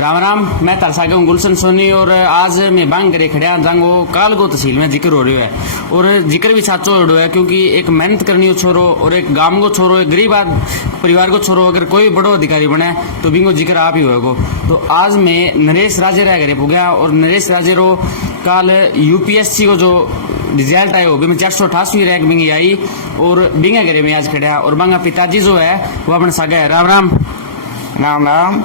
राम राम। मैं तरसागा हूँ गुलशन सोनी और आज मैं बांग करे खड़िया जांगो कालगो तहसील में जिक्र हो रही है और जिक्र भी साचो हो रहा है क्योंकि एक मेहनत करनी हो छोरो और एक गांव को छोरो एक गरीब परिवार को छोरो अगर कोई बड़ो अधिकारी बने तो बिंगो जिक्र आप ही होएगो। तो आज मैं नरेश राजे रह घरे पुगया और नरेश राजे रो काल यूपीएससी को जो रिजल्ट आयो भी 488वीं रैंक बिंगी आई और बिंगा घरे में आज खड़िया और बांगा पिताजी जो है वो अपने सागे है। राम राम। राम राम।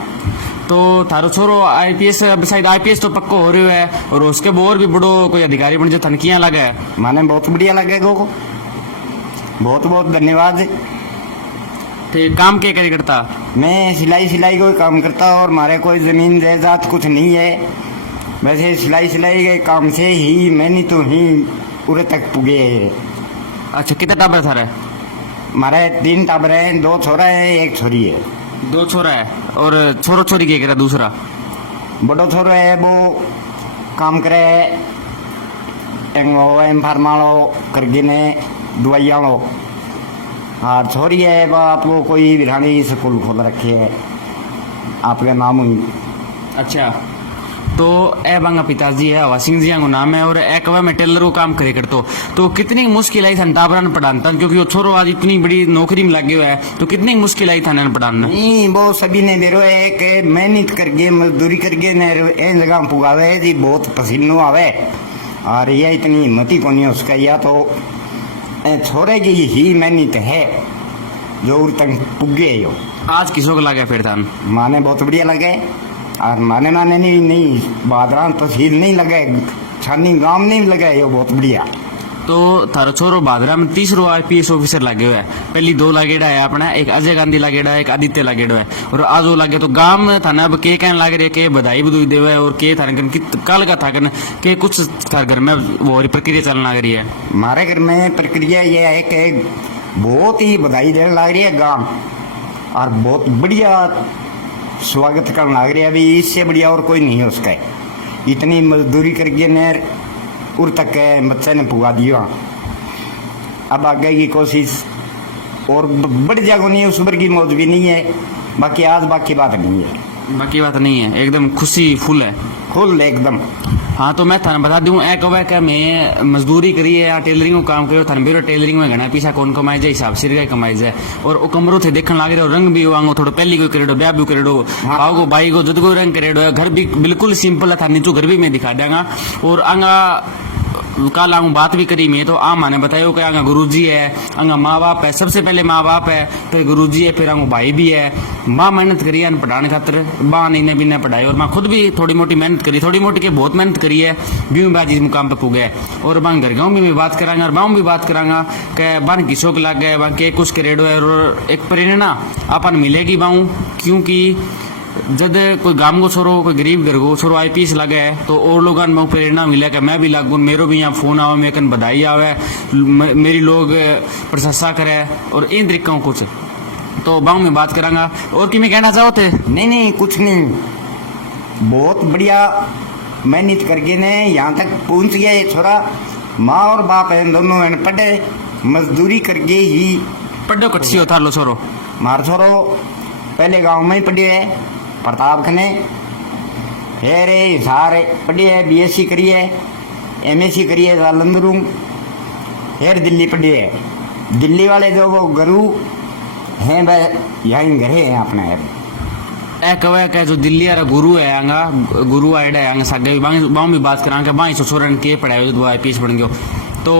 तो थारो छोरो आईपीएस शायद आईपीएस तो पक्को हो रही है और उसके बोर भी बड़ो कोई अधिकारी बन जो तनकियां लगे है। माने बहुत बढ़िया लगेगा को बहुत बहुत धन्यवाद। तो काम क्या क्या करता? मैं सिलाई कोई काम करता और हमारे कोई जमीन जायदाद कुछ नहीं है। वैसे सिलाई के काम से ही मैंने तो ही पूरे तक पुगे है। अच्छा कितना टाबर था रे? हमारे 3 टाबर है, 2 छोरा है 1 छोरी है। 2 छोरा है और छोरो छोरी क्या करे? दूसरा बड़ो छोरो है वो काम करे एम फार्मालो करगे ने दवाइयाँ लो और छोरी है वो आप वो कोई बिरानी स्कूल खोल रखे है आपके नाम ही। अच्छा तो ए बांगा पिताजी है हवा सिंह जी को नाम है और एक में टेलर को काम करे करतो। तो कितनी मुश्किल आई था टाबरान पढ़ाना क्योंकि वो छोरो आज इतनी बड़ी नौकरी में लगे हुआ है तो कितनी मुश्किल आई था ना पढ़ाना? नहीं वो सभी ने देरो एक मेहनत करके मजदूरी करके इन जगह पुगावे जी बहुत पसीनो आवे और ये इतनी हिम्मत ही कोनी उसका या तो छोरे की ही मेहनत है जो उर तक पुगे यो। आज किसों को लगे फिर था? माने बहुत बढ़िया लगे और माने नहीं बादरान तहसील नहीं लगे छानी गांव नहीं लगे यो बहुत बढ़िया। तो थारो छोरो भादरा में 30 आईपीएस ऑफिसर लगे हुए है। पहली 2 लागेड़ा है अपना, एक अजय गांधी लागेड़ा है एक आदित्य लागेड़ा है और आज वो लगे तो गांव में थाना अब के कहने लग रहे के बधाई बधाई देवे और के थाने कल का था के कुछ थार घर में वो प्रक्रिया चलने लग रही है। हमारे घर में प्रक्रिया ये है कि बहुत ही बधाई देने लग रही है गांव और बहुत बढ़िया स्वागत करने लग रही है। अभी इससे बढ़िया और कोई नहीं है उसका। इतनी मजदूरी करके नेर उर तक बच्चे ने पुगा दिया। अब आगे की कोशिश और बढ़ जाएगा नहीं उस पर की मौज भी नहीं है। बाकी आज बाकी बात नहीं है। बाकी बात नहीं है एकदम खुशी फुल है फुल एकदम। हाँ तो मैं थाने बता दूं एक वह का मैं मजदूरी करी है या टेलरिंग काम करो थाने भी टेलरिंग में घना पैसा कौन कमाई जाए हिसाब से का कमाई जाए और वो कमरों थे देखने लग रहे रंग भी वांगो थोड़ा पहली को करेडो ब्याह भी करेडो आओ को भाई को जद को रंग करेडो है। घर भी बिल्कुल सिंपल है था नीचो घर भी मैं दिखा देगा और आंगा कल आऊँ बात भी करी मैं तो आ माने बतायो कि आंगा गुरुजी है आंगा माँ बाप है। सबसे पहले माँ बाप है फिर गुरुजी है फिर आंगो भाई भी है। माँ मेहनत करी है पढ़ाने खातर माँ नहीं भी पढ़ाई और माँ खुद भी थोड़ी मोटी मेहनत करी थोड़ी मोटी के बहुत मेहनत करी है भी बाजी मुकाम पे पुगे और बांग घर गाँव में भी बात करांगा और बाँव भी बात करांगा कि बान किसों के लग गए के कुछ करेडो है और एक प्रेरणा अपन मिलेगी बाँव क्योंकि जब कोई गांव को छोरो कोई गरीब घर को छोरो आईपीएस लगे है तो और लोगों में प्रेरणा मिले कि मैं भी लागू मेरो भी यहाँ फोन आवे मैं कन बधाई आवे मेरी लोग प्रशंसा करे और इन तरीकों कुछ तो बांग में बात करांगा। और कि मैं कहना चाहो थे? नहीं कुछ नहीं बहुत बढ़िया मेहनत करके ने यहाँ तक पहुँच गया ये छोरा। माँ और बाप है दोनों पढ़े मजदूरी करके ही पढ़ो कच्ची होता लो छोरो। मार छोरो पहले गांव में ही पढ़े है प्रताप खने है रे सारे पढ़ी है बीएससी करी है एमएससी करी है जालंधर फिर दिल्ली पढ़ी है। दिल्ली वाले जो वो गुरु हैं वह यहीं घर है अपना है कवे के जो दिल्ली वाला गुरु है आंगा गुरु आइडा है आंगा सागे बाँव भी बात करांगे बाई छोरन के पढ़ाए जो आईपीएस बन गयो तो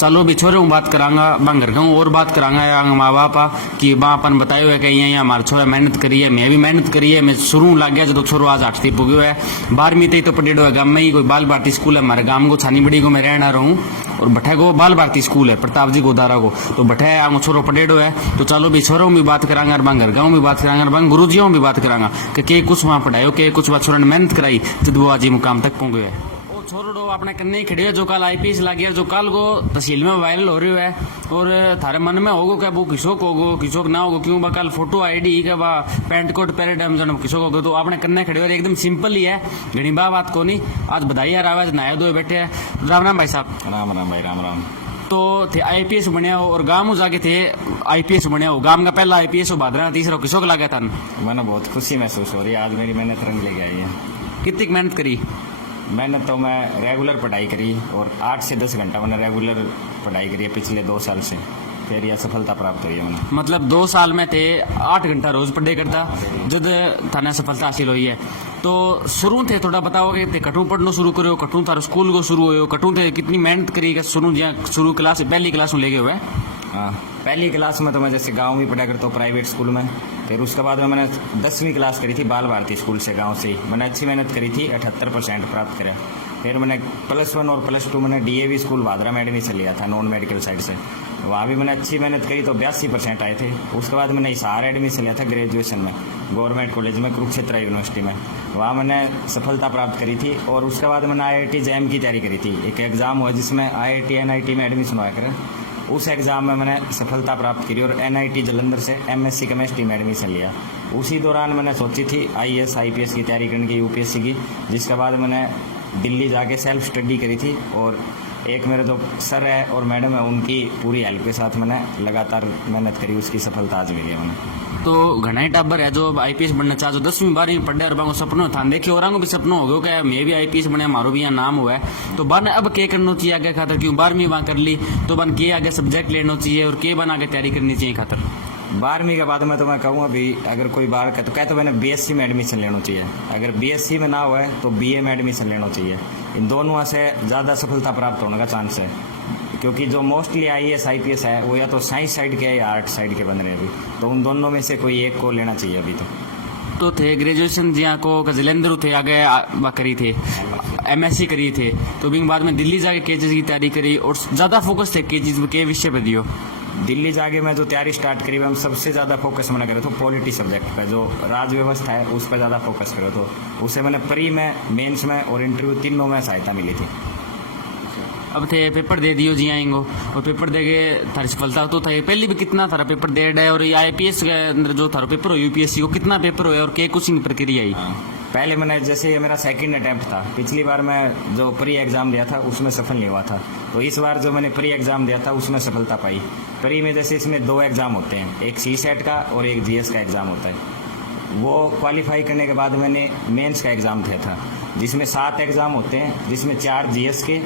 चलो भी छोरे बात करांगा बंगर गाँव और बात करांगा माँ बाप कि बा अपन बतायो है कि यहाँ हमारे छोरा मेहनत करी है मैं भी मेहनत करी है मैं शुरू लग गया जो छोरो आज 8वीं पुग्यो है 12वीं तक तो पढ़ेडो है गाँव में ही कोई बाल भारती स्कूल है हमारे गाँव को छानी बड़ी को मैं रहना रहूँ और भट्टे को बाल भारती स्कूल है प्रताप जी गोदारा को तो भट्टे आंगो छोरो पढ़ेडो है तो चलो भी छोरों भी बात करांगा और बंगर गाँव भी बात करांगा और गुरु जियों भी बात करांगा कि कुछ वहाँ पढ़ायो के कुछ बात छोरा ने मेहनत कराई जब वो आज मुकाम तक पहुँच गए है। छोरो अपने कन्ने खड़े है जो कल आईपीएस लग गया जो कल को तहसील में वायरल हो रही है और थारे मन में होगो क्या वो किसोक होगो किसोक ना होगो क्यों कल फोटो आईडी के बा पैंट कोट पैराडाइम जन किसोक होगो तो अपने कन्ने खड़े हो एकदम सिंपल ही है घनी बात को नहीं आज बधाई यार आवाज नया दो बैठे हैं। राम राम भाई साहब। राम राम भाई राम राम। तो थे आईपीएस बनया हो और गाँव में जाके थे आईपीएस बनया हो, गाँव का पहला आईपीएस हो भादरा तीसरा किसो को लगा था? मैंने बहुत खुशी महसूस हो रही है, आज मेरी मेहनत रंग लेके आई है। कितनी मेहनत करी? मेहनत तो मैं रेगुलर पढ़ाई करी और 8 से 10 घंटा मैंने रेगुलर पढ़ाई करी है पिछले 2 साल से, फिर यह सफलता प्राप्त हुई है मैंने। मतलब 2 साल में थे 8 घंटा रोज पढ़े करता जब थाने सफलता हासिल हुई है। तो शुरू थे थोड़ा बताओगे थे कटू पढ़ना शुरू करो, कटू तारो स्कूल को शुरू हो, कटू थे कितनी मेहनत करी शुरू क्लास से पहली क्लास में लेके हुए? हाँ, पहली क्लास में तो मैं जैसे गांव में पढ़ा करता हूँ प्राइवेट स्कूल में, फिर उसके बाद में मैंने 10वीं क्लास करी थी बाल भारती स्कूल से, गांव से। मैंने अच्छी मेहनत करी थी, 78% प्राप्त करा। फिर मैंने +1 और +2 मैंने डीएवी स्कूल भादरा में एडमिशन लिया था, नॉन मेडिकल साइड से। वहाँ भी मैंने अच्छी मेहनत करी तो 82% आए थे। उसके बाद मैंने हिसार एडमिशन लिया था ग्रेजुएशन में, गवर्नमेंट कॉलेज में, कुरुक्षेत्र यूनिवर्सिटी में। वहाँ मैंने सफलता प्राप्त करी थी। और उसके बाद मैंने IIT JAM की तैयारी करी थी। एक एग्ज़ाम हुआ जिसमें IIT NIT में एडमिशन हुआ करे, उस एग्ज़ाम में मैंने सफलता प्राप्त करी और NIT जलंधर से MSc केमिस्ट्री में एडमिशन लिया। उसी दौरान मैंने सोची थी IAS IPS की तैयारी करने की, UPSC की, जिसके बाद मैंने दिल्ली जाके सेल्फ स्टडी करी थी। और एक मेरे जो सर है और मैडम है उनकी पूरी हेल्प के साथ मैंने लगातार मेहनत करी, उसकी सफलता आज मिली है मैंने। तो घना ही टाबर है जो आईपीएस बनना चाहो, 10वीं 12वीं पढ़े और बांगो सपनों था देखे और भी सपनों हो गया कि मैं भी आईपीएस बने, मारो भी यहाँ नाम हुआ है। तो बन अब क्या करना चाहिए आगे खातर, क्यों 12वीं वहाँ कर ली तो बन के आगे सब्जेक्ट लेना चाहिए और के बन आगे तैयारी करनी चाहिए खातर? 12वीं के बाद में तो मैं कहूँगा अभी अगर कोई बार का तो कहते मैंने BSc में एडमिशन लेना चाहिए। अगर BSc में ना हुआ है तो BA में एडमिशन लेना चाहिए। इन दोनों से ज़्यादा सफलता प्राप्त होने का चांस है, क्योंकि जो मोस्टली IAS IPS है वो या तो साइंस साइड के या आर्ट साइड के बन रहे हैं अभी, तो उन दोनों में से कोई एक को लेना चाहिए अभी तो थे ग्रेजुएशन जिया को जलंधर थे आगे करी थे, MSc करी थे, तो भी बाद में दिल्ली जाके के चीज़ की तैयारी करी और ज़्यादा फोकस थे के चीज़ के विषय पे दियो? दिल्ली जाके मैं जो तैयारी स्टार्ट करी हम सबसे ज़्यादा फोकस मैंने करे तो पॉलिटी सब्जेक्ट पे, जो राज व्यवस्था है उस पर ज़्यादा फोकस करो। तो उससे मैंने प्री में, मेंस में और इंटरव्यू तीनों में सहायता मिली थी। अब थे पेपर दे दियो जी आएंगो और पेपर दे के थारी सफलता तो था पहले भी कितना थारा पेपर दे है और IPS के अंदर जो थारा पेपर हो UPSC को कितना पेपर हो और के कुछ प्रक्रिया आई? पहले मैंने जैसे ये मेरा सेकंड अटेम्प्ट था, पिछली बार मैं जो प्री एग्ज़ाम दिया था उसमें सफल नहीं हुआ था, तो इस बार जो मैंने प्री एग्ज़ाम दिया था उसमें सफलता पाई। प्री में जैसे इसमें 2 एग्ज़ाम होते हैं, एक CSET का और एक GS का एग्ज़ाम होता है। वो क्वालिफाई करने के बाद मैंने मेंस का एग्ज़ाम दिया था, जिसमें 7 एग्ज़ाम होते हैं, जिसमें 4 GS के,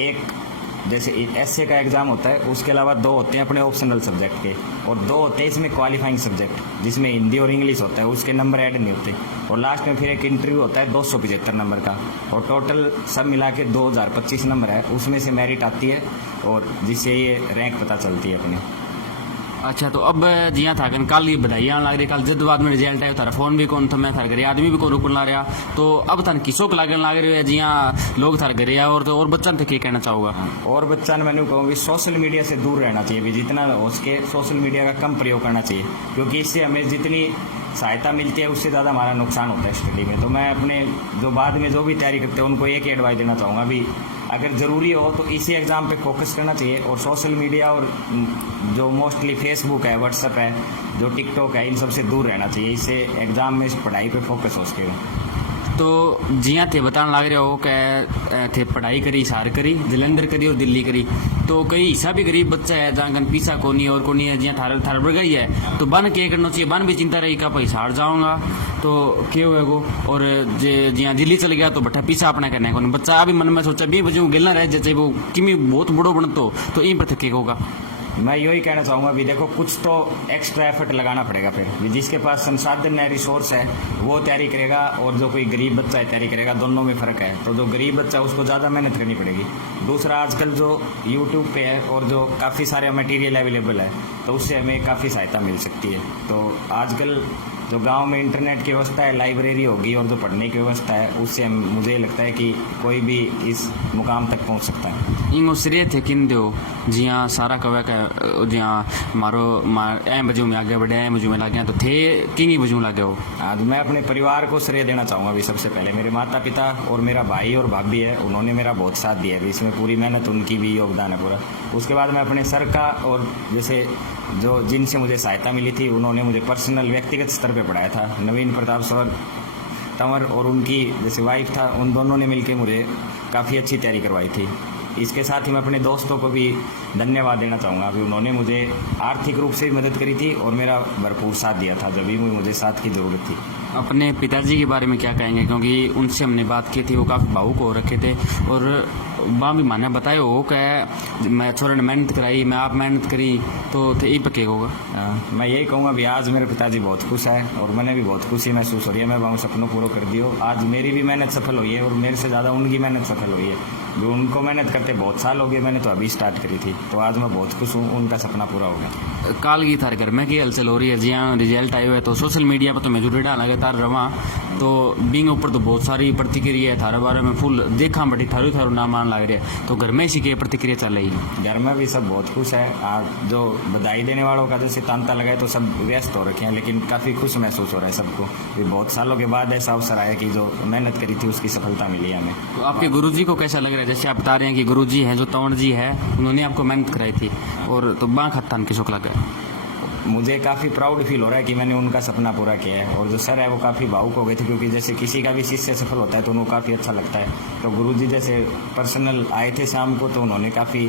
एक जैसे essay का एग्ज़ाम होता है, उसके अलावा 2 होते हैं अपने ऑप्शनल सब्जेक्ट के, और 2 होते हैं इसमें क्वालिफाइंग सब्जेक्ट, जिसमें हिंदी और इंग्लिश होता है, उसके नंबर ऐड नहीं होते। और लास्ट में फिर एक इंटरव्यू होता है 275 नंबर का, और टोटल सब मिला के 2025 नंबर है, उसमें से मेरिट आती है और जिससे ये रैंक पता चलती है अपनी। अच्छा, तो अब जिया था कल ये बधाई आने लग रही, कल जद बाद में रिजल्ट आया तारा फोन भी कौन था, मैं थारे घरे आदमी भी कौन रुकन ला रहा, तो अब थान किसों को लागन लग रही है जिया लोग थारे घरे आ, और बच्चा ने क्या कहना चाहूँगा? और बच्चा ने मैंने कहूँगी सोशल मीडिया से दूर रहना चाहिए भी, जितना हो सके सोशल मीडिया का कम प्रयोग करना चाहिए, क्योंकि इससे हमें जितनी सहायता मिलती है उससे ज़्यादा हमारा नुकसान होता है स्टडी में। तो मैं अपने जो बाद में जो भी तैयारी करते हैं उनको एक ही एडवाइस देना चाहूँगा भी, अगर ज़रूरी हो तो इसी एग्ज़ाम पे फोकस करना चाहिए, और सोशल मीडिया और जो मोस्टली फेसबुक है, व्हाट्सएप है, जो टिकटॉक है, इन सब से दूर रहना चाहिए। इससे एग्ज़ाम में पढ़ाई पे फोकस हो सके। तो जिया थे बताने लग रहे हो कि थे पढ़ाई करी, हिसार करी, जलंधर करी और दिल्ली करी, तो कई हिस्सा भी गरीब बच्चा है जहाँ कन पीसा कोनी और कोनी है, जिया थार बढ़ गई है, तो बन के करना चाहिए, बन भी चिंता रही का हिसार जाऊँगा तो क्यों है वो, और जिया दिल्ली चल गया तो बट्टा पीछा अपना करना है, बच्चा अभी मन में सोचा 20 बजे गिलना रह जैसे वो किमी बहुत बड़ो बन तो इन पर थके होगा। मैं यही कहना चाहूँगा भी देखो, कुछ तो एक्स्ट्रा एफर्ट लगाना पड़ेगा। फिर जिसके पास संसाधन है, रिसोर्स है, वो तैयारी करेगा, और जो कोई गरीब बच्चा है तैयारी करेगा, दोनों में फ़र्क है। तो जो गरीब बच्चा है उसको ज़्यादा मेहनत करनी पड़ेगी। दूसरा, आजकल जो यूट्यूब पे है और जो काफ़ी सारे मटेरियल अवेलेबल है, तो उससे हमें काफ़ी सहायता मिल सकती है। तो आजकल जो गांव में इंटरनेट की व्यवस्था है, लाइब्रेरी होगी, और जो पढ़ने की व्यवस्था है, उससे मुझे लगता है कि कोई भी इस मुकाम तक पहुंच सकता है। इंगो श्रेय थे किन दो जिया सारा कवे का जिया मारो ऐ बजू में आगे बढ़े, ऐ बजू में लगे, तो थे किंगी बजू लगे हो? आज मैं अपने परिवार को श्रेय देना चाहूँगा अभी। सबसे पहले मेरे माता पिता और मेरा भाई और भाभी है, उन्होंने मेरा बहुत साथ दिया है, इसमें पूरी मेहनत उनकी भी योगदान है पूरा। उसके बाद मैं अपने सर का, और जैसे जो जिनसे मुझे सहायता मिली थी, उन्होंने मुझे पर्सनल व्यक्तिगत स्तर पे पढ़ाया था। नवीन प्रताप सर तंवर और उनकी जैसे वाइफ था, उन दोनों ने मिलकर मुझे काफ़ी अच्छी तैयारी करवाई थी। इसके साथ ही मैं अपने दोस्तों को भी धन्यवाद देना चाहूँगा कि उन्होंने मुझे आर्थिक रूप से भी मदद करी थी और मेरा भरपूर साथ दिया था जब भी मुझे साथ की ज़रूरत थी। अपने पिताजी के बारे में क्या कहेंगे, क्योंकि उनसे हमने बात की थी, वो काफ़ी भावुक हो रखे थे और वहाँ भी माने बताए हो कि मैं छोरे ने मेहनत कराई, मैं आप मेहनत करी तो यही पक्के होगा। मैं यही कहूँगा भी आज मेरे पिताजी बहुत खुश है और मैंने भी बहुत खुशी महसूस हो रही है। मैं वहाँ सपनों पूरा कर दियो। आज मेरी भी मेहनत सफल हुई है और मेरे से ज़्यादा उनकी मेहनत सफल हुई है। जो उनको मेहनत करते बहुत साल हो गए, मैंने तो अभी स्टार्ट करी थी, तो आज मैं बहुत खुश हूँ, उनका सपना पूरा हो गया। काल की थारे घर में की हलचल हो रही है, जियाँ रिजल्ट आयो है तो सोशल मीडिया पर तो मेजोरिटी लगातार रवा तो बिंग ऊपर तो बहुत सारी प्रतिक्रिया है थारे बारे में फुल देखा बटी थारू थारू नाम आने लग रहे हैं, तो घर में इसी की प्रतिक्रिया चल रही है। घर में भी सब बहुत खुश है। आज जो बधाई देने वालों का जैसे तांता लगाए तो सब व्यस्त हो रखे हैं, लेकिन काफ़ी खुश महसूस हो रहा है सबको। ये बहुत सालों के बाद ऐसा अवसर आया कि जो मेहनत करी थी उसकी सफलता मिली है हमें। तो आपके गुरुजी को कैसा लग रहा है? जैसे आप बता रहे हैं कि गुरुजी हैं जो तवण जी है, उन्होंने आपको मेहनत कराई थी और तो बाँ खत्तान की शुक्ला गए। मुझे काफ़ी प्राउड फील हो रहा है कि मैंने उनका सपना पूरा किया है। और जो सर है वो काफ़ी भावुक हो गए थे, क्योंकि जैसे किसी का भी शिष्य सफल होता है तो उनको काफ़ी अच्छा लगता है। तो गुरुजी जैसे पर्सनल आए थे शाम को, तो उन्होंने काफ़ी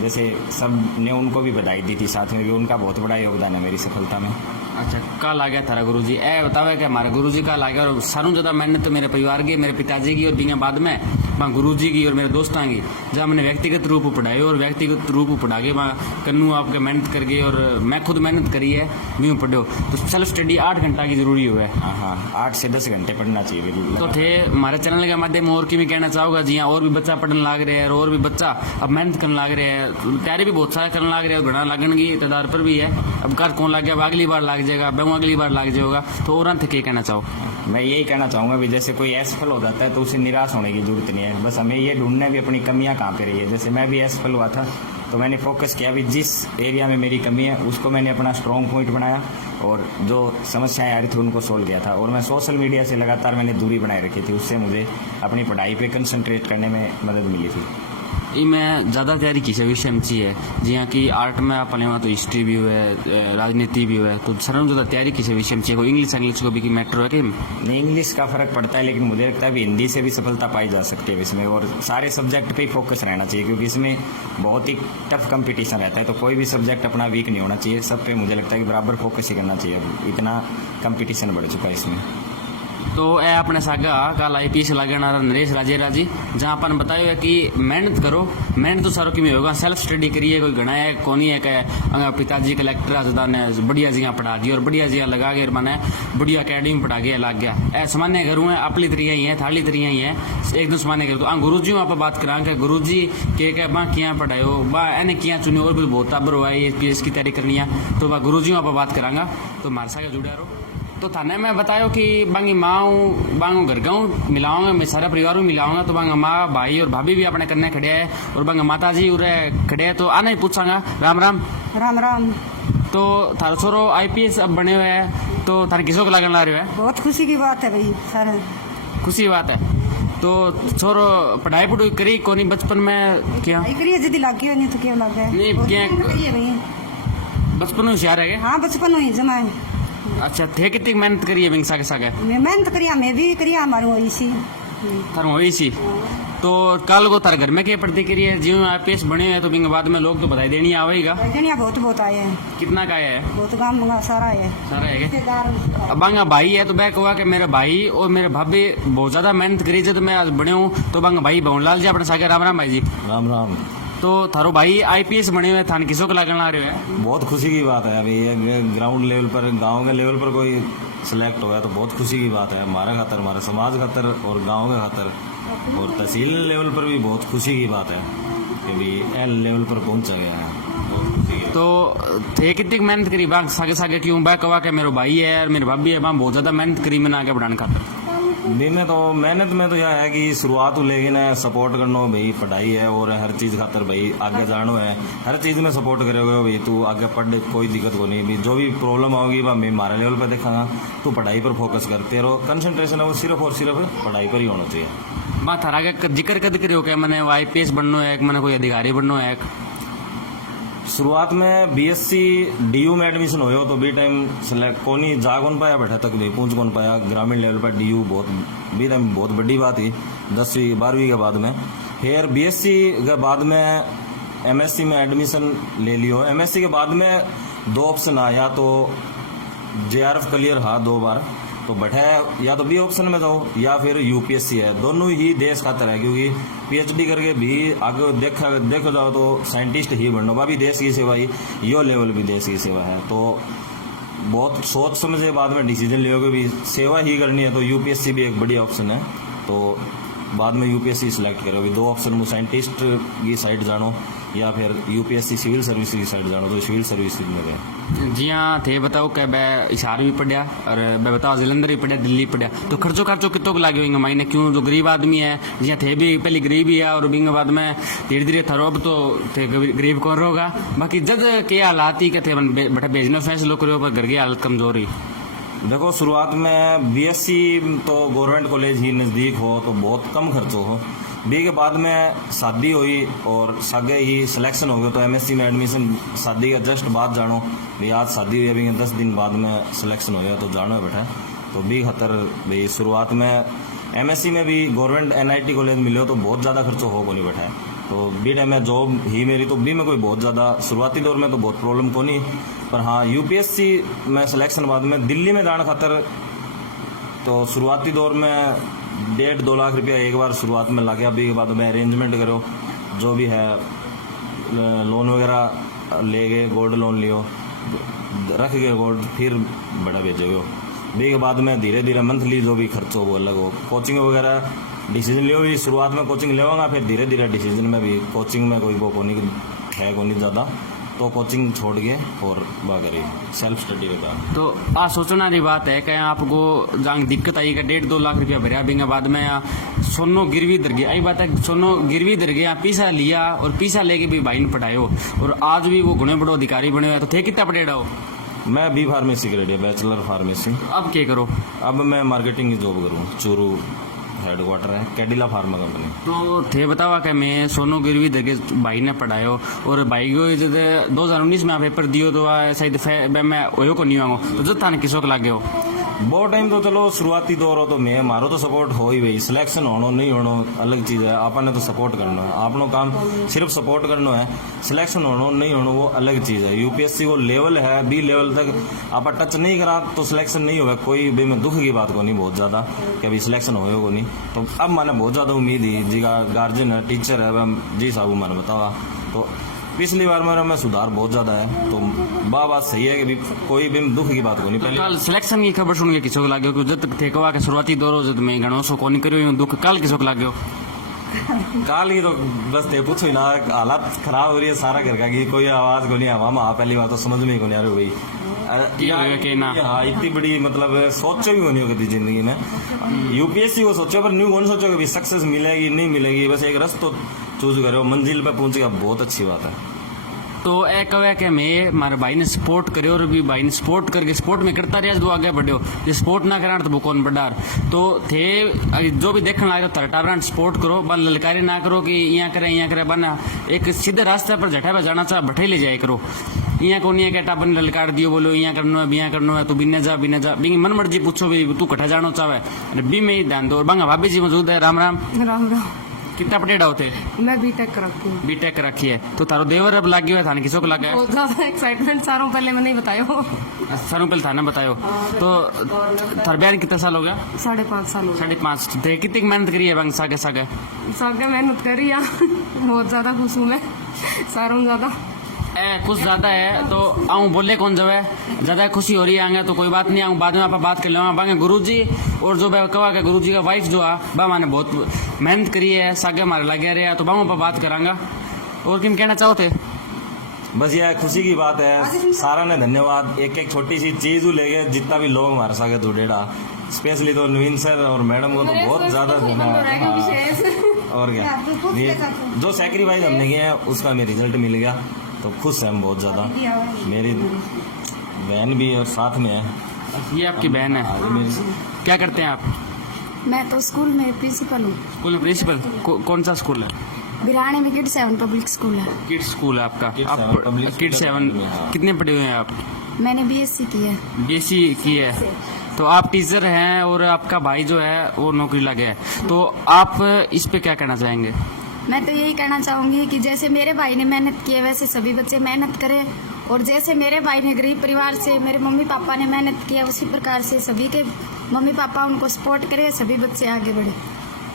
जैसे सब ने उनको भी बधाई दी थी, साथ में भी उनका बहुत बड़ा योगदान है मेरी सफलता में। अच्छा, कल आ गया थारा गुरुजी ए बतावे कि हमारे गुरुजी कल आ गया और सारों ज़्यादा मेहनत तो मेरे परिवार की, मेरे पिताजी की और बिना बाद में वहाँ गुरुजी की और मेरे दोस्तों की, जहाँ मैंने व्यक्तिगत रूप पढ़ाई और व्यक्तिगत रूप पढ़ा के वहाँ कन्नू आपके मेहनत करके और मैं खुद मेहनत करी है भी पढ़ो। तो सेल्फ स्टडी 8 घंटा की जरूरी हुआ है। हाँ, 8 से 10 घंटे पढ़ना चाहिए बिल्कुल। तो थे हमारे चैनल के माध्यम और की भी कहना चाहूँगा जी हाँ, और भी बच्चा पढ़ने लग रहे हैं और भी बच्चा अब मेहनत करने लग रहे हैं, तैयारी भी बहुत सारे करने लग रहे हैं और घना लगन की तदार पर भी है। अब कर कौन लग गया, अब अगली बार लग जाएगा, मैं अगली बार लग जाएगा। तो और अंत क्या कहना चाहो? मैं यही कहना चाहूँगा भी जैसे कोई असफल हो जाता है तो उसे निराश होने की जरूरत नहीं है। बस हमें ये ढूंढना भी अपनी कमियाँ कहाँ पे रही है। जैसे मैं भी असफल हुआ था तो मैंने फोकस किया भी जिस एरिया में मेरी कमी है उसको मैंने अपना स्ट्रॉन्ग पॉइंट बनाया और जो समस्याएं आ रही थी उनको सोल्व किया था। और मैं सोशल मीडिया से लगातार मैंने दूरी बनाए रखी थी, उससे मुझे अपनी पढ़ाई पे कंसंट्रेट करने में मदद मिली थी। मैं ज़्यादा तैयारी किसी विषय में चाहिए, जियाँ कि आर्ट में अपने वहाँ तो हिस्ट्री भी हुआ है, राजनीति भी हुआ है, तो सर्व ज़्यादा तैयारी किसी विषय में चाहिए? कोई इंग्लिश को भी मैटर है कि नहीं? इंग्लिश का फर्क पड़ता है, लेकिन मुझे लगता है कि हिंदी से भी सफलता पाई जा सकती है इसमें। और सारे सब्जेक्ट पे ही फोकस रहना चाहिए, क्योंकि इसमें बहुत ही टफ कंपटीशन रहता है। तो कोई भी सब्जेक्ट अपना वीक नहीं होना चाहिए, सब पे मुझे लगता है कि बराबर फोकस ही करना चाहिए। इतना कंपटीशन बढ़ चुका है इसमें। तो ए अपने सागा कल IPS लगना नरेश राजेरा जी, जहाँ अपन बताया कि मेहनत करो, मेहनत तो सारों की में होगा, सेल्फ स्टडी करिए। कोई घना है कोनी है कि पिताजी कलेक्टर आज ने बढ़िया जगह पढ़ा दी और बढ़िया जगह लगा के मैंने बढ़िया अकेडमी पढ़ा के लग गया। ए सामान्य घर है, अपनी तरिया ही है, थाली तरिया ही है, एकदम सामान्य घर। तो गुरु जी आप बात करा कि गुरु जी के बा किया पढ़ायो बा एने किया चुने और भी बहुत ताबर हुआ है APS की तैयारी करनी है, तो वह गुरु जी आप बात करांगा। तो हमारे साथ जुड़ा रहो। तो थाने मैं बतायो कि बांगी माँ बांगो घर गाँव मिलाऊंगा, मैं सारा परिवार मिलाऊंगा। तो बांगा माँ भाई और भाभी भी अपने करने खड़े है और बांगा माता जी उरे खड़े है, तो आना ही पूछांगा। राम राम। राम राम। तो थारा छोरो IPS अब बने हुए है, तो थारे किसों को लगन ला रहे है? बहुत खुशी की बात है भाई सर। खुशी की बात है। तो छोरो पढ़ाई पढ़ाई करी कोनी बचपन में क्या करिए यदि लग गया, नहीं तो क्या लग गया? नहीं, क्या बचपन में होशियार है? हाँ बचपन में ही जमा है। अच्छा, थे कितनी मेहनत करी है बिंग सागे सागे? मैं मेहनत करिया, मैं भी करिया, हमारी वही सी थारू वही सी। तो कल को तार घर में क्या प्रतिक्रिया है? जीवन IPS बने हैं तो बिंग बाद में लोग तो बधाई देनी आवेगा। दुनिया बहुत बहुत आए हैं। कितना का है? बहुत गांव मंगा सारा है, सारा है क्या? रिश्तेदार। अब बांगा भाई है तो मैं कहूँगा कि मेरे भाई और मेरे भाभी बहुत ज्यादा मेहनत करी जब मैं आज बने हूँ। तो बांगा भाई भवनलाल जी अपने सागे राम राम भाई जी। राम राम। तो थारो भाई IPS बने हुए थान किसों को लगन ला रहे है? बहुत खुशी की बात है। अभी ग्राउंड लेवल पर, गांव के लेवल पर कोई सिलेक्ट हो गया तो बहुत खुशी की बात है हमारे खातर, हमारे समाज खातर और गांव के खातर। और तहसील लेवल पर भी बहुत खुशी की बात है कि भी एल लेवल पर पहुंचा गया है, बहुत खुशी है। तो थे कितनी मेहनत करी बांग सागे सागे क्यों बैक कवा के मेरे भाई है और मेरे भाभी है, बहुत ज्यादा मेहनत करी मैंने आगे बढ़ाने खातर। दिन तो मेहनत में तो यह है कि शुरुआत लेकिन सपोर्ट करना भाई, पढ़ाई है और हर चीज़ खातर भाई आगे जाना है, हर चीज़ में सपोर्ट करेगा भाई। तू आगे पढ़, कोई दिक्कत को नहीं भी, जो भी प्रॉब्लम होगी वह मैं हमारे लेवल पर देखांगा। तू पढ़ाई पर फोकस करते रहो, कंसंट्रेशन है वो सिर्फ और सिर्फ पढ़ाई पर ही होना चाहिए। मैं थारा के जिक्र कद करियो क्या मैंने IPS बनना है, मैंने कोई अधिकारी बनना है? शुरुआत में BSc DU में एडमिशन हो तो बी टाइम सेलेक्ट कोनी जा कौन पाया, बैठा तक नहीं पहुंच कौन पाया। ग्रामीण लेवल पर DU बहुत बी टाइम बहुत बड़ी बात थी 10वीं 12वीं के बाद में। फिर बीएससी के बाद में एमएससी में एडमिशन ले लियो। एमएससी के बाद में दो ऑप्शन आया, तो जेआरएफ क्लियर हा 2 बार, तो बैठा या तो बी ऑप्शन में जाओ या फिर यूपीएससी है। दोनों ही देश खातर है, क्योंकि पीएचडी करके भी आगे देखो जाओ तो साइंटिस्ट ही बनना, वह भी देश की सेवा ही, यो लेवल भी देश की सेवा है। तो बहुत सोच समझ के बाद में डिसीजन लियोगे भी सेवा ही करनी है, तो यूपीएससी भी एक बढ़िया ऑप्शन है। तो बाद में यूपीएससी सिलेक्ट करो। अभी 2 ऑप्शन में साइंटिस्ट की साइड जानो या फिर यूपीएससी सिविल सर्विस की साइड जानो, तो सिविल सर्विस में गए। जी हाँ, थे बताओ कि मैं हिसार भी पढ़िया और मैं बताओ जलंधर भी पढ़िया, दिल्ली पढ़िया, तो खर्चो कितों को लागे होंगे मायने, क्यों जो गरीब आदमी है जिया थे भी पहले गरीब ही है और बिंग बाद में धीरे धीरे थरो अब तो थे गरीब कौन होगा। बाकी जद के हालात ही थे बेटा भेजना फैसलो करो पर घर की हालत कमजोर ही। देखो शुरुआत में बीएससी तो गवर्नमेंट कॉलेज ही नज़दीक हो तो बहुत कम खर्चो हो। बी के बाद में शादी हुई और सागे ही सिलेक्शन हो गया, तो एमएससी में एडमिशन शादी के जस्ट बाद जानो भी, आज शादी हुई अभी 10 दिन बाद में सिलेक्शन हो गया तो जानो है बेटा। तो बी खतर भाई शुरुआत में एमएससी में भी गवर्नमेंट एनआईटी कॉलेज मिले हो तो बहुत ज़्यादा खर्चो हो को नहीं बैठा है। तो बी टाइम में जॉब ही मेरी, तो बी में कोई बहुत ज़्यादा शुरुआती दौर में तो बहुत प्रॉब्लम को नहीं। पर हाँ यूपीएससी में सिलेक्शन बाद में दिल्ली में जाना खातर तो शुरुआती दौर में 1.5-2 लाख रुपया एक बार शुरुआत में लगे। अभी के बाद में अरेंजमेंट करो जो भी है, लोन वगैरह ले गए, गोल्ड लोन लियो, रख गए गोल्ड, फिर बड़ा भेजोगे। बी के बाद में धीरे धीरे मंथली जो भी खर्च हो वो अलग हो। कोचिंग वगैरह डिसीजन लियो भी, शुरुआत में कोचिंग लेवागा, फिर धीरे धीरे डिसीजन में भी कोचिंग में कोई वो को नहीं है को नहीं ज़्यादा, तो कोचिंग छोड़ के और बा करिए सेल्फ स्टडी का। तो आ सोचना की बात है कि आपको जहाँ दिक्कत आई कि 1.5-2 लाख रुपया भरा बिंगे बाद में सोनो गिरवी दर गया। आई बात है सोनो गिरवी दर गया, पैसा लिया और पैसा लेके भी भाई ने पढ़ायो और आज भी वो गुणे बड़ो अधिकारी बने हुए। तो थे कितना पढ़ेड़ा हो? मैं B pharmacy grade bachelor pharmacy. अब क्या करो? अब मैं मार्केटिंग की जॉब करूँ, चूरू हेडक्वार्टर है कैडिला फार्मा कंपनी। तो थे बतावा कि मैं सोनो गिरवी दे भाई ने पढ़ायो और भाई को जब 2019 में पेपर दियो तो शायद मैं ओयो को नहीं आऊँ, तो जब थाने किसो लागे हो? बहुत टाइम तो चलो शुरुआती दौर हो तो मैं मारो तो सपोर्ट हो ही भाई, सिलेक्शन होनो नहीं होनो अलग चीज़ है, आपने तो सपोर्ट करना है, आपनो काम सिर्फ सपोर्ट करना है। सिलेक्शन होनो नहीं होनो वो अलग चीज़ है। यूपीएससी वो लेवल है, बी लेवल तक आप टच नहीं करा तो सिलेक्शन नहीं होगा। कोई भी में दुख की बात को नहीं बहुत ज़्यादा कि अभी सिलेक्शन हो को नहीं। तो अब मैंने बहुत ज़्यादा उम्मीद ही जी का गार्जियन है, टीचर है, जी साहब मैंने बतावा तो पिछली बार मेरा में सुधार बहुत ज्यादा है। तो बात सही है कि कोई भी दुख की बात को नहीं। पहले कल सिलेक्शन की खबर सुन के किसो को लाग्यो कि जब तक थे कवा के शुरुआती दौर हो जब मैं घणो सो कोनी करियो दुख, कल किसो को लाग्यो? काल की तो बस थे पूछो ही ना, हालत खराब हो रही है सारा घर का, कि कोई आवाज को नहीं आवा माँ, पहली बात तो समझ में ही को नहीं आ रही भाई। हाँ इतनी बड़ी मतलब सोचो भी होनी होगी जिंदगी में। यूपीएससी को सोचो पर न्यू कौन सोचो कि सक्सेस मिलेगी नहीं मिलेगी, बस एक रास्ता चूज करो, मंजिल पे पहुंचेगा, बहुत अच्छी बात है। तो ए कहे कि मैं मारे भाई ने सपोर्ट करे और भी भाई ने सपोर्ट करके सपोर्ट में करता रहा जो आगे बढ़ो, जो सपोर्ट ना करा तो वो कौन बढ़ा। तो थे जो भी देखने लगे तरटावरण सपोर्ट करो, बन ललकारी ना करो कि यहाँ करे बना एक सीधे रास्ते पर जठा पे जाना चाह बैठे ले जाए करो। यहाँ को नहीं कहता बन ललकार दियो बोलो यहाँ करना है तो बिने जा बिंग मन मर्जी पूछो भी तू कठा जानो चाहे बी में ही ध्यान दो। और बंगा भाभी जी मौजूद है। राम राम। राम राम। कितना पटेड़ा होते? मैं बीटेक रखती हूँ। बीटेक रखी है तो तारो देवर अब लागी हुआ थाने किसो को लगा है? बहुत ज्यादा एक्साइटमेंट सारों पहले मैंने ही बताया हो। सारों पहले थाने बतायो। तो थार ब्याह कितना साल हो गया? 5.5 साल हो गए। 5.5। थे कितनी मेहनत करी है बंग सागे सागे मेहनत करी है बहुत ज्यादा खुश हूँ मैं, सारों ज्यादा कुछ ज्यादा है तो आऊँ बोले कौन जब है ज्यादा खुशी हो रही है आगे तो कोई बात नहीं, आऊँ बाद में आप बात कर लेंगे। बांगे गुरुजी और जो कहा कि गुरुजी का वाइफ जो है बा मैंने बहुत मेहनत करी है, सागे हमारे लगे रहे तो बांगों पर बात करांगा। और किन कहना चाहो थे? बस यह खुशी की बात है, सारा ने धन्यवाद। एक एक छोटी सी चीज ले गए, जितना भी लोग हमारे सागे जुड़ेड़ा, स्पेशली तो नवीन सर और मैडम को तो बहुत ज्यादा धन्यवाद। और क्या जो सैक्रिफाइस हमने किया है उसका हमें रिजल्ट मिल गया तो खुश है हम बहुत ज्यादा। मेरी बहन भी और साथ में है। ये आपकी बहन है? क्या करते हैं आप? मैं तो स्कूल में प्रिंसिपल हूँ। स्कूल में प्रिंसिपल? कौन सा स्कूल है? बिराने में किड 7 पब्लिक स्कूल है। किड्स स्कूल है आपका? Kids किड 7 कितने पढ़े हुए हैं आप? मैंने बीएससी की है। बीएससी की है तो आप टीचर हैं और आपका भाई जो है वो नौकरी लगे है, तो आप इस पे क्या कहना चाहेंगे? मैं तो यही कहना चाहूंगी कि जैसे मेरे भाई ने मेहनत की है वैसे सभी बच्चे मेहनत करें, और जैसे मेरे भाई ने गरीब परिवार से मेरे मम्मी पापा ने मेहनत की है उसी प्रकार से सभी के मम्मी पापा उनको सपोर्ट करें, सभी बच्चे आगे बढ़े।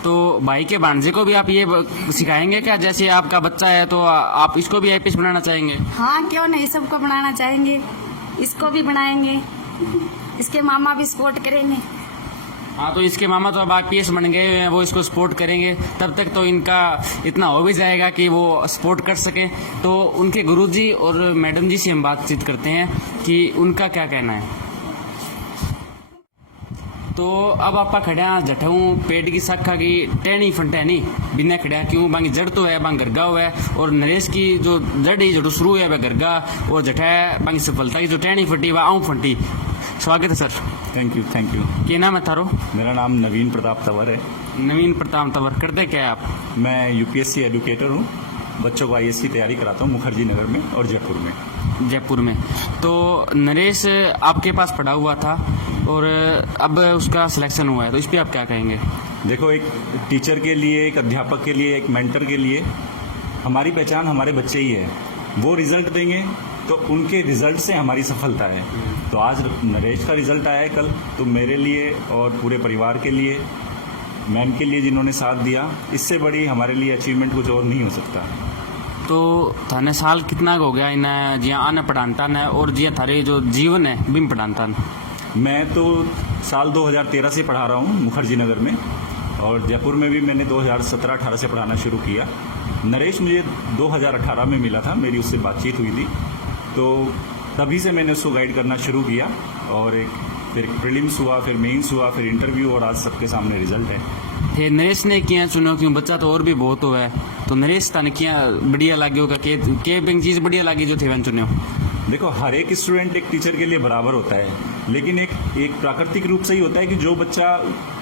तो भाई के भांजे को भी आप ये सिखाएंगे क्या, जैसे आपका बच्चा है तो आप इसको भी आईपीएस बनाना चाहेंगे? हाँ क्यों नहीं, सबको बनाना चाहेंगे, इसको भी बनाएंगे, इसके मामा भी सपोर्ट करेंगे। हाँ, तो इसके मामा तो अब आईपीएस बन गए हैं, वो इसको सपोर्ट करेंगे, तब तक तो इनका इतना हो भी जाएगा कि वो सपोर्ट कर सकें। तो उनके गुरुजी और मैडम जी से हम बातचीत करते हैं कि उनका क्या कहना है। तो अब आपा खड़ा जठू पेट की शाखा की टहनी फंटहनी बिना खड़ा क्यों बांगी जड़ तो है बांग गरगा हुआ है, और नरेश की जो जड़ है जो शुरू है वह गरगा, और जठा बांगी सफलता की जो टहनी फटी वह आऊँ फंटी। स्वागत है सर। Thank you. क्या नाम है थारो? मेरा नाम नवीन प्रताप तंवर है। नवीन प्रताप तंवर, करते क्या है आप? मैं यूपीएससी एडुकेटर हूँ, बच्चों को आईएएस की तैयारी कराता हूँ मुखर्जी नगर में और जयपुर में। तो नरेश आपके पास पढ़ा हुआ था और अब उसका सिलेक्शन हुआ है, तो इस पर आप क्या कहेंगे? देखो, एक टीचर के लिए, एक अध्यापक के लिए, एक मेंटर के लिए हमारी पहचान हमारे बच्चे ही है। वो रिजल्ट देंगे तो उनके रिजल्ट से हमारी सफलता है। तो आज नरेश का रिजल्ट आया है कल, तो मेरे लिए और पूरे परिवार के लिए, मैम के लिए जिन्होंने साथ दिया, इससे बड़ी हमारे लिए अचीवमेंट कुछ और नहीं हो सकता। तो थाने साल कितना हो गया इन्हें जिया आने पढ़ानता ने, और जिया थारे जो जीवन है बिम पढ़ानता ने? मैं तो साल 2013 से पढ़ा रहा हूँ मुखर्जी नगर में, और जयपुर में भी मैंने 2017-18 से पढ़ाना शुरू किया। नरेश मुझे 2018 में मिला था, मेरी उससे बातचीत हुई थी, तो तभी से मैंने उसको गाइड करना शुरू किया। और फिर प्रीलिम्स हुआ, फिर मेंस हुआ, फिर इंटरव्यू, और आज सबके सामने रिजल्ट है। थे नरेश ने किया चुनो क्यों? बच्चा तो और भी बहुत हुआ है, तो नरेश था ने किया बढ़िया लगे होगा के बैंक चीज बढ़िया लगी जो थे वन चुने? देखो, हर एक स्टूडेंट एक टीचर के लिए बराबर होता है, लेकिन एक प्राकृतिक रूप से ही होता है कि जो बच्चा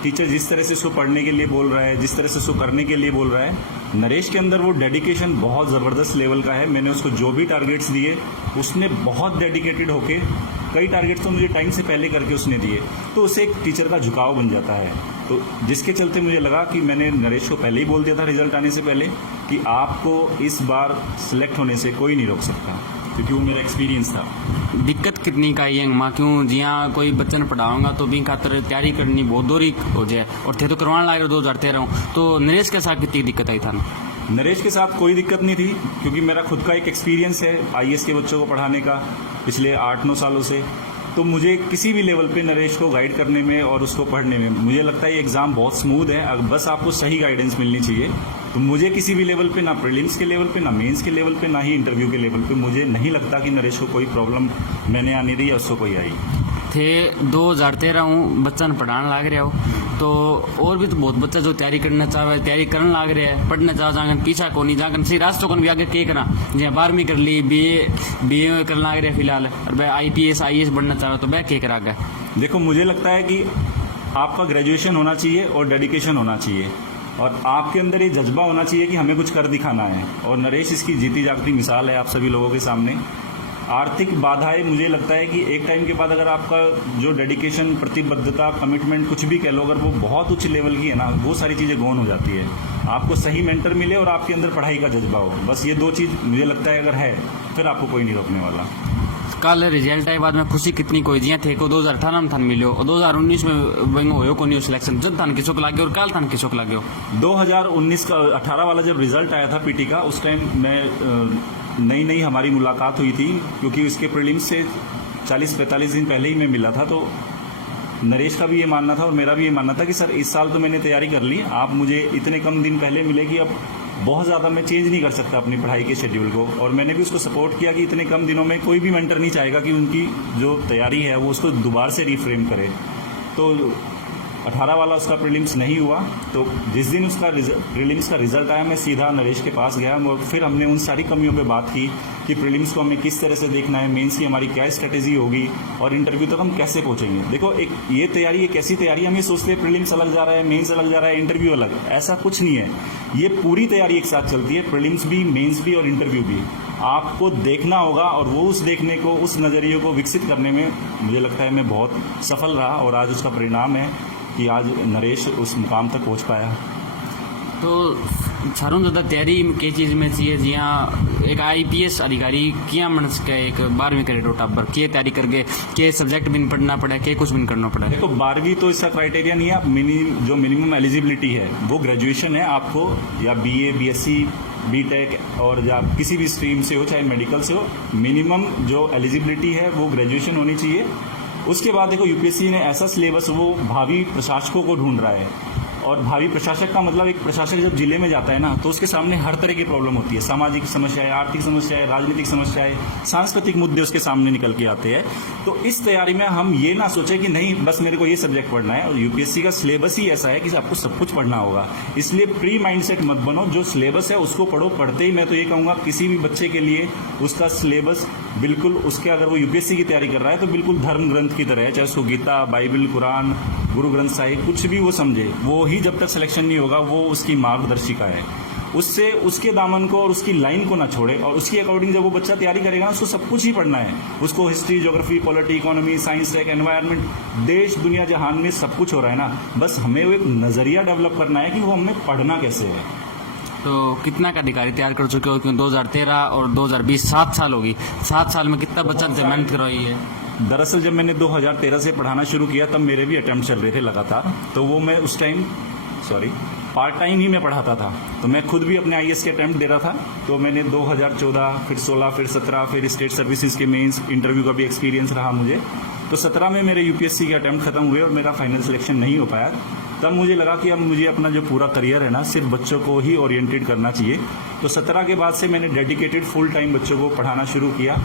टीचर जिस तरह से उसको पढ़ने के लिए बोल रहा है, जिस तरह से उसको करने के लिए बोल रहा है, नरेश के अंदर वो डेडिकेशन बहुत ज़बरदस्त लेवल का है। मैंने उसको जो भी टारगेट्स दिए उसने बहुत डेडिकेटेड होके, कई टारगेट्स तो मुझे टाइम से पहले करके उसने दिए, तो उसे एक टीचर का झुकाव बन जाता है। तो जिसके चलते मुझे लगा कि मैंने नरेश को पहले ही बोल दिया था रिजल्ट आने से पहले कि आपको इस बार सिलेक्ट होने से कोई नहीं रोक सकता, क्योंकि वो मेरा एक्सपीरियंस था। दिक्कत कितनी का ये माँ क्यों जिया कोई बच्चन पढ़ाऊंगा तो भी खातर तैयारी करनी बहुत दोरी हो जाए, और थे तो करवाने लागे 2013 तो नरेश के साथ कितनी दिक्कत आई था? नरेश के साथ कोई दिक्कत नहीं थी, क्योंकि मेरा खुद का एक एक्सपीरियंस है आईएएस के बच्चों को पढ़ाने का पिछले 8-9 सालों से। तो मुझे किसी भी लेवल पे नरेश को गाइड करने में और उसको पढ़ने में मुझे लगता है ये एग्ज़ाम बहुत स्मूथ है, बस आपको सही गाइडेंस मिलनी चाहिए। तो मुझे किसी भी लेवल पे, ना प्रीलिम्स के लेवल पे, ना मेंस के लेवल पे, ना ही इंटरव्यू के लेवल पे, मुझे नहीं लगता कि नरेश को कोई प्रॉब्लम मैंने आने दी या उसको कोई आई। थे 2013 हूँ बच्चन पढ़ाने लाग रहे हो, तो और भी तो बहुत बच्चा जो तैयारी करना चाहे तैयारी करने लाग रहे हैं, पढ़ना चाह जाकर पीछा को नहीं जाकर सही रास्तों को भी आगे के करा, जहाँ 12वीं कर ली, बीए करने लाग रहे फिलहाल, और वह IPS बनना चाह रहा तो वह के करा। देखो, मुझे लगता है कि आपका ग्रेजुएशन होना चाहिए और डेडिकेशन होना चाहिए, और आपके अंदर ये जज्बा होना चाहिए कि हमें कुछ कर दिखाना है, और नरेश इसकी जीती जागती मिसाल है आप सभी लोगों के सामने। आर्थिक बाधाएं, मुझे लगता है कि एक टाइम के बाद अगर आपका जो डेडिकेशन, प्रतिबद्धता, कमिटमेंट कुछ भी कह लो, अगर वो बहुत उच्च लेवल की है ना, वो सारी चीज़ें गौन हो जाती है। आपको सही मेंटर मिले और आपके अंदर पढ़ाई का जज्बा हो, बस ये दो चीज़ मुझे लगता है अगर है, फिर आपको कोई नहीं रोकने वाला। कल रिजल्ट आए बाद में खुशी कितनी कोई जिया थे को 2018 में थान मिलो, और 2019 में वही होयो को नहीं सिलेक्शन, जब थान किसोक लागे और काल थान किसोक लागे? 2019 का 18 वाला जब रिजल्ट आया था पीटी का, उस टाइम मैं नई हमारी मुलाकात हुई थी, क्योंकि इसके प्रीलिम्स से 40-45 दिन पहले ही मैं मिला था। तो नरेश का भी ये मानना था और मेरा भी ये मानना था कि सर इस साल तो मैंने तैयारी कर ली, आप मुझे इतने कम दिन पहले मिलेगी, अब बहुत ज़्यादा मैं चेंज नहीं कर सकता अपनी पढ़ाई के शेड्यूल को। और मैंने भी उसको सपोर्ट किया कि इतने कम दिनों में कोई भी मेंटर नहीं चाहेगा कि उनकी जो तैयारी है वो उसको दोबारा से रिफ्रेम करे। तो 18 वाला उसका प्रीलिम्स नहीं हुआ, तो जिस दिन उसका प्रीलिम्स का रिजल्ट आया मैं सीधा नरेश के पास गया और फिर हमने उन सारी कमियों पे बात की कि प्रीलिम्स को हमें किस तरह से देखना है, मेंस की हमारी क्या स्ट्रेटेजी होगी और इंटरव्यू तक हम कैसे पहुंचेंगे। देखो, एक ये तैयारी, एक ऐसी तैयारी, हम ये सोचते हैं प्रीलिम्स अलग जा रहा है, मेंस अलग जा रहा है, इंटरव्यू अलग, ऐसा कुछ नहीं है। ये पूरी तैयारी एक साथ चलती है, प्रीलिम्स भी, मेंस भी और इंटरव्यू भी। आपको देखना होगा और वो उस देखने को, उस नज़रिए को विकसित करने में मुझे लगता है मैं बहुत सफल रहा, और आज उसका परिणाम है कि आज नरेश उस मुकाम तक पहुंच पाया। तो सारों ज़्यादा तैयारी के चीज़ में चाहिए जियाँ एक IPS अधिकारी किया मन सके एक 12वीं करे टाबर के तैयारी करके के सब्जेक्ट भी पढ़ना पड़े के कुछ भी करना पड़े। देखो 12वीं तो इसका क्राइटेरिया नहीं है, आप जो मिनिमम एलिजिबिलिटी है वो ग्रेजुएशन है आपको, या BA BSc BTech और या किसी भी स्ट्रीम से हो, चाहे मेडिकल से हो, मिनिमम जो एलिजिबिलिटी है वो ग्रेजुएशन होनी चाहिए। उसके बाद देखो UPSC ने ऐसा सिलेबस वो भावी प्रशासकों को ढूंढ रहा है, और भावी प्रशासक का मतलब एक प्रशासक जब जिले में जाता है ना तो उसके सामने हर तरह की प्रॉब्लम होती है, सामाजिक समस्याएं, आर्थिक समस्याएं, राजनीतिक समस्याएं, सांस्कृतिक मुद्दे उसके सामने निकल के आते हैं। तो इस तैयारी में हम ये ना सोचे कि नहीं बस मेरे को ये सब्जेक्ट पढ़ना है, और UPSC का सिलेबस ही ऐसा है कि आपको सब कुछ पढ़ना होगा। इसलिए प्री माइंडसेट मत बनो, जो सिलेबस है उसको पढ़ो। पढ़ते ही मैं तो ये कहूँगा किसी भी बच्चे के लिए उसका सिलेबस बिल्कुल उसके, अगर वो UPSC की तैयारी कर रहा है तो बिल्कुल धर्म ग्रंथ की तरह है, चाहे उसको गीता, बाइबल, कुरान, गुरु ग्रंथ साहिब कुछ भी वो समझे, वो ही जब तक सिलेक्शन नहीं होगा वो उसकी मार्गदर्शिका है। उससे उसके दामन को और उसकी लाइन को ना छोड़े, और उसकी अकॉर्डिंग जब वो बच्चा तैयारी करेगा ना उसको सब कुछ ही पढ़ना है। उसको history, geography, polity, economy, science, tech, environment, देश दुनिया जहान में सब कुछ हो रहा है ना, बस हमें वो एक नजरिया डेवलप करना है कि वो हमें पढ़ना कैसे है। तो कितना का अधिकारी तैयार कर चुके हो? क्योंकि 2013 और 2020 7 साल होगी, 7 साल में कितना बच्चा से मेहनत करवाई है? दरअसल जब मैंने 2013 से पढ़ाना शुरू किया तब मेरे भी अटेम्प्ट चल रहे थे लगातार, तो वो मैं उस टाइम पार्ट टाइम ही मैं पढ़ाता था, तो मैं खुद भी अपने IAS के अटेम्प्ट दे रहा था। तो मैंने 2014 फिर 16 फिर 17 फिर स्टेट सर्विसेज के मेंस इंटरव्यू का भी एक्सपीरियंस रहा मुझे। तो 17 में मेरे UPSC के अटेम्प्ट खत्म हुए और मेरा फाइनल सिलेक्शन नहीं हो पाया। तब मुझे लगा कि अब मुझे अपना जो पूरा करियर है ना सिर्फ बच्चों को ही ओरिएंटेड करना चाहिए। तो 17 के बाद से मैंने डेडिकेटेड फुल टाइम बच्चों को पढ़ाना शुरू किया,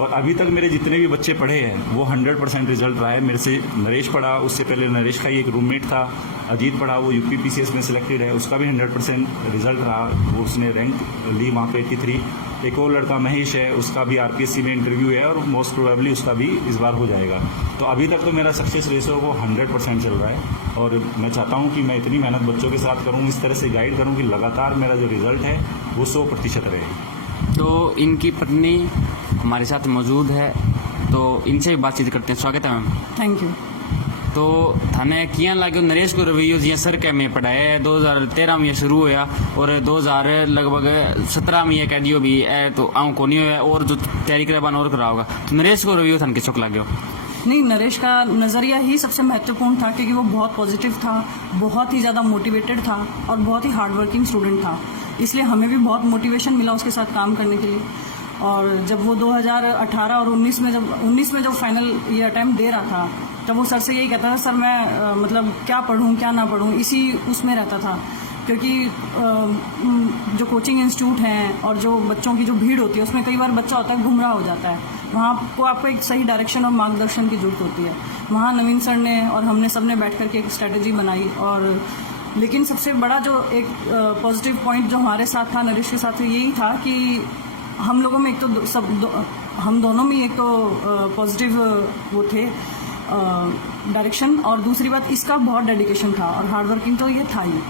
और अभी तक मेरे जितने भी बच्चे पढ़े हैं वो 100% रिजल्ट रहा है। मेरे से नरेश पढ़ा, उससे पहले नरेश का ही एक रूममेट था अजीत पढ़ा, वो UP PCS में सिलेक्टेड है, उसका भी 100% रिजल्ट रहा, वो उसने रैंक ली वहाँ पे 83। एक और लड़का महेश है, उसका भी RPSC में इंटरव्यू है और मोस्ट प्रोबेबली उसका भी इस बार हो जाएगा। तो अभी तक तो मेरा सक्सेस रेशो वो 100% चल रहा है, और मैं चाहता हूँ कि मैं इतनी मेहनत बच्चों के साथ करूँ, इस तरह से गाइड करूँ कि लगातार मेरा जो रिजल्ट है वो 100% रहे। तो इनकी पत्नी हमारे साथ मौजूद है, तो इनसे बातचीत करते हैं। स्वागत है मैम। Thank you. तो थाने किया लगे नरेश को रवैयो जियां सर के में पढ़ाया 2013 में शुरू होया और 2000 लगभग 17 में कह दियो भी है, तो आऊँ को नहीं हुआ और जो तैयारी करे बान और करा होगा। तो नरेश को रवैयो थान के चौक लगे? नहीं, नरेश का नज़रिया ही सबसे महत्वपूर्ण था, क्योंकि वो बहुत पॉजिटिव था, बहुत ही ज़्यादा मोटिवेटेड था और बहुत ही हार्डवर्किंग स्टूडेंट था। इसलिए हमें भी बहुत मोटिवेशन मिला उसके साथ काम करने के लिए। और जब वो 2018 और 19 में जब फाइनल ये अटैम्प्ट दे रहा था, तब वो सर से यही कहता था, सर मैं मतलब क्या पढ़ूं क्या ना पढ़ूं, इसी उसमें रहता था। क्योंकि जो कोचिंग इंस्टीट्यूट हैं और जो बच्चों की जो भीड़ होती है उसमें कई बार बच्चा होता है गुमराह हो जाता है, वहाँ को आपको एक सही डायरेक्शन और मार्गदर्शन की जरूरत होती है। वहाँ नवीन सर ने और हमने सब ने बैठ करके एक स्ट्रेटेजी बनाई। और लेकिन सबसे बड़ा जो एक पॉजिटिव पॉइंट जो हमारे साथ था, नरेश के साथ, यही था कि हम लोगों में एक तो हम दोनों में एक तो पॉजिटिव वो थे डायरेक्शन, और दूसरी बात इसका बहुत डेडिकेशन था और हार्डवर्किंग तो ये था ही।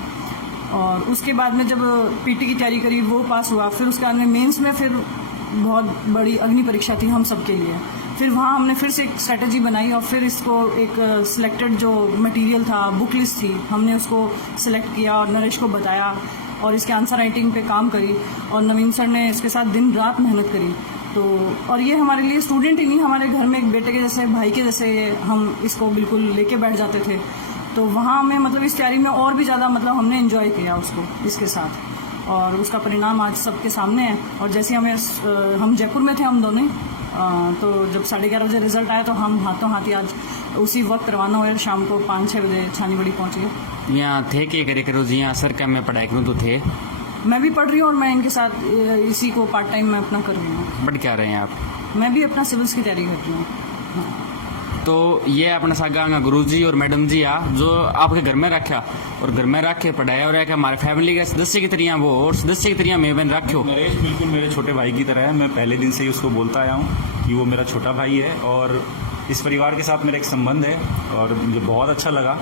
और उसके बाद में जब PT की तैयारी करी वो पास हुआ, फिर उसके बाद में मेंस में फिर बहुत बड़ी अग्नि परीक्षा थी हम सबके लिए। फिर वहाँ हमने फिर से एक स्ट्रेटजी बनाई और फिर इसको एक सिलेक्टेड जो मटेरियल था, बुक लिस्ट थी, हमने उसको सिलेक्ट किया और नरेश को बताया और इसके आंसर राइटिंग पे काम करी, और नवीन सर ने इसके साथ दिन रात मेहनत करी। तो और ये हमारे लिए स्टूडेंट ही नहीं, हमारे घर में एक बेटे के जैसे, भाई के जैसे हम इसको बिल्कुल लेके बैठ जाते थे। तो वहाँ हमें मतलब इस तैयारी में और भी ज़्यादा मतलब हमने एंजॉय किया उसको इसके साथ, और उसका परिणाम आज सबके सामने है। और जैसे हम जयपुर में थे हम दोनों, तो जब 11:30 बजे रिजल्ट आया तो हम हाथों हाथी आज उसी वक्त रवाना हुए, शाम को 5-6 बजे छानीबड़ी पहुँच गए। यहाँ थे के करे करो जी, यहाँ सर का मैं पढ़ाई करूँ तो थे? मैं भी पढ़ रही हूँ और मैं इनके साथ इसी को पार्ट टाइम में अपना कर रही हूँ। बढ़ क्या रहे हैं आप? मैं भी अपना सिविल्स की तैयारी करती हूँ। हाँ। तो ये अपना सागा गुरुजी और मैडम जी आ जो आपके घर में रखा और घर में रख के पढ़ाया, और हमारे फैमिली के सदस्य की तरह वो और सदस्य की तरह मैं बन रखो। नरेश बिल्कुल मेरे छोटे भाई की तरह है, मैं पहले दिन से ही उसको बोलता आया हूँ कि वो मेरा छोटा भाई है, और इस परिवार के साथ मेरा एक संबंध है और मुझे बहुत अच्छा लगा।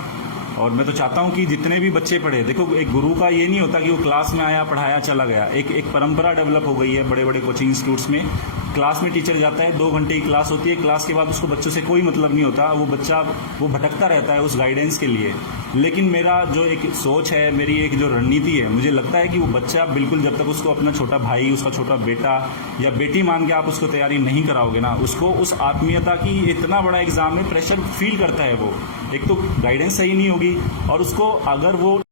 और मैं तो चाहता हूँ कि जितने भी बच्चे पढ़े, देखो एक गुरु का ये नहीं होता कि वो क्लास में आया पढ़ाया चला गया, एक परंपरा डेवलप हो गई है बड़े बड़े कोचिंग इंस्टीट्यूट्स में। क्लास में टीचर जाता है, 2 घंटे की क्लास होती है, क्लास के बाद उसको बच्चों से कोई मतलब नहीं होता, वो बच्चा वो भटकता रहता है उस गाइडेंस के लिए। लेकिन मेरा जो एक सोच है, मेरी एक जो रणनीति है, मुझे लगता है कि वो बच्चा बिल्कुल, जब तक उसको अपना छोटा भाई, उसका छोटा बेटा या बेटी मान के आप उसको तैयारी नहीं कराओगे ना, उसको उस आत्मीयता की, इतना बड़ा एग्जाम में प्रेशर फील करता है वो, एक तो गाइडेंस सही नहीं होगी और उसको अगर वो